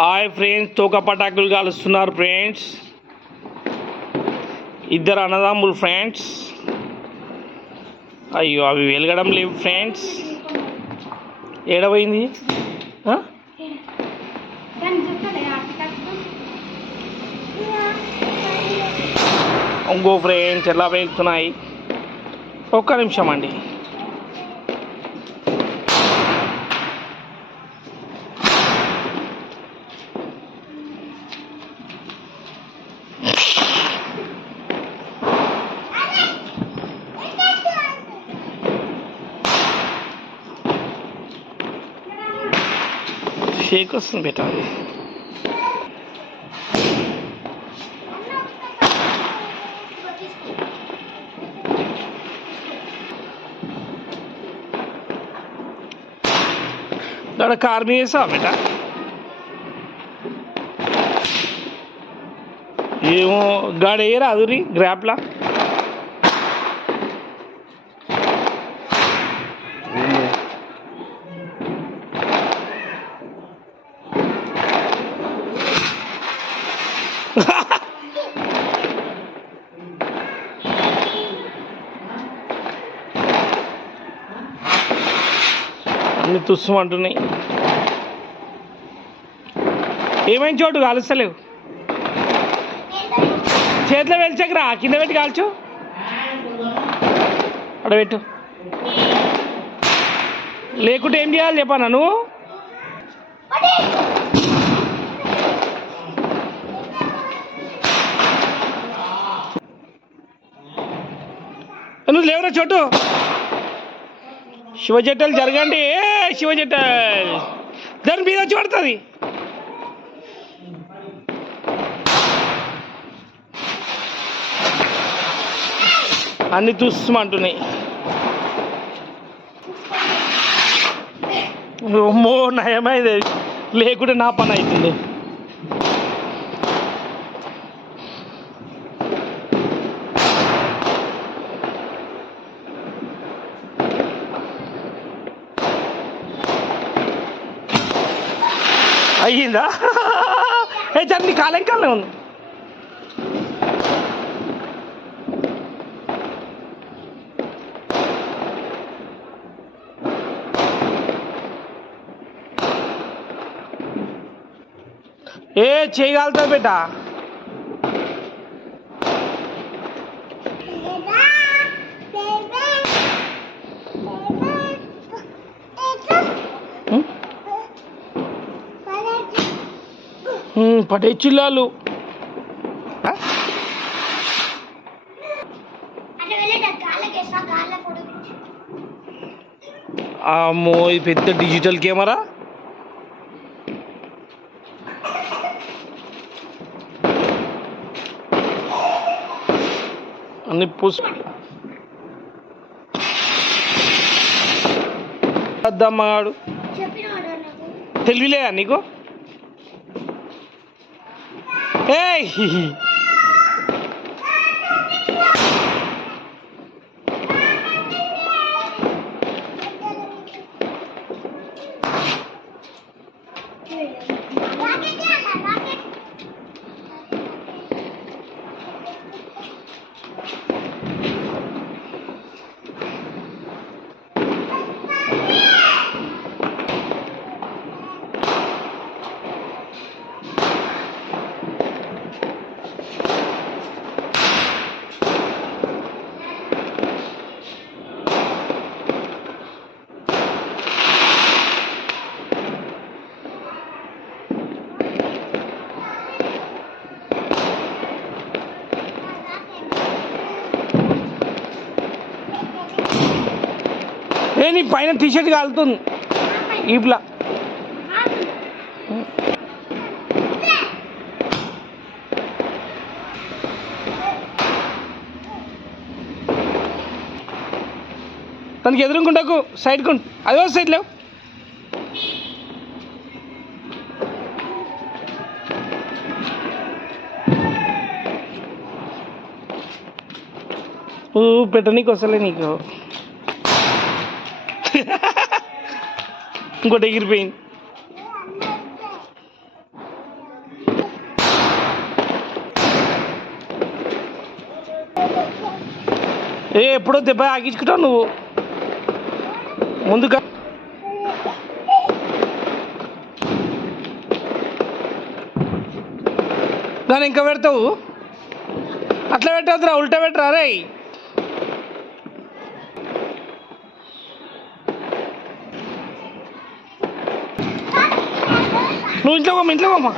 Hi friends, తోక పటాకులు కాలుస్తున్నారు friends. ఇద్దరు అన్నదమ్ములు ఫ్రెండ్స్. అయ్యో అవి వెలగడం లేవు ఫ్రెండ్స్. ఏడవైంది ఇంకో ఫ్రెండ్స్ ఎలా వెళ్తున్నాయి. ఒక్క నిమిషం అండి. షేక్ వస్తుంది పెట్టాలి. దాడ కార్ మీద వేసావా బేట? ఏమో గాడ వేయరా అదురి గ్రాప్లా. అన్ని తుస్సుమంటున్నాయి. ఏమైనా చోటు కాలుస్తలేవు. చేతిలో వెలిచకరా, కింద పెట్టి కాల్చు. అడబెట్టు. లేకుంటే ఏం చేయాలి చెప్పానా నువ్వు? నువ్వు లేవురా చోటు. శివజట్టలు జరగండి. శివజట్టలు దాని మీద వచ్చి పడుతుంది. అన్ని తుస్సుమంటున్నాయి. అమ్మో నయమైంది, లేకుంటే నా పని అవుతుంది. అయ్యిందా? ఏ చట్నీ కాలెంకాలనే ఉంది. ఏ చేయగలుగుతుంది బేట. పడే చిల్లాలు. అమ్మో ఇది పెద్ద డిజిటల్ కెమెరా. అన్ని పుస్తమ్మగాడు తెలివిలేదా నీకు? ఏయ్ నీ పైన టీషర్ట్ కాలుతుంది ఈప్లా. తనకి ఎదురుకుంటాకు సైడ్ కు అదే సైడ్ లేవు. పెట్టనీకి వస్తలే నీకు. ఇంకోటి ఎగిరిపోయింది. ఎప్పుడో దెబ్బ ఆగించుకుంటావు నువ్వు ముందుగా. దాన్ని ఇంకా పెడతావు, అట్లా పెట్టద్దురా, ఉల్టా పెట్టరా రే. నువ్వు ఇంట్లో పోమ్మా, ఇంట్లో పోమ్మా.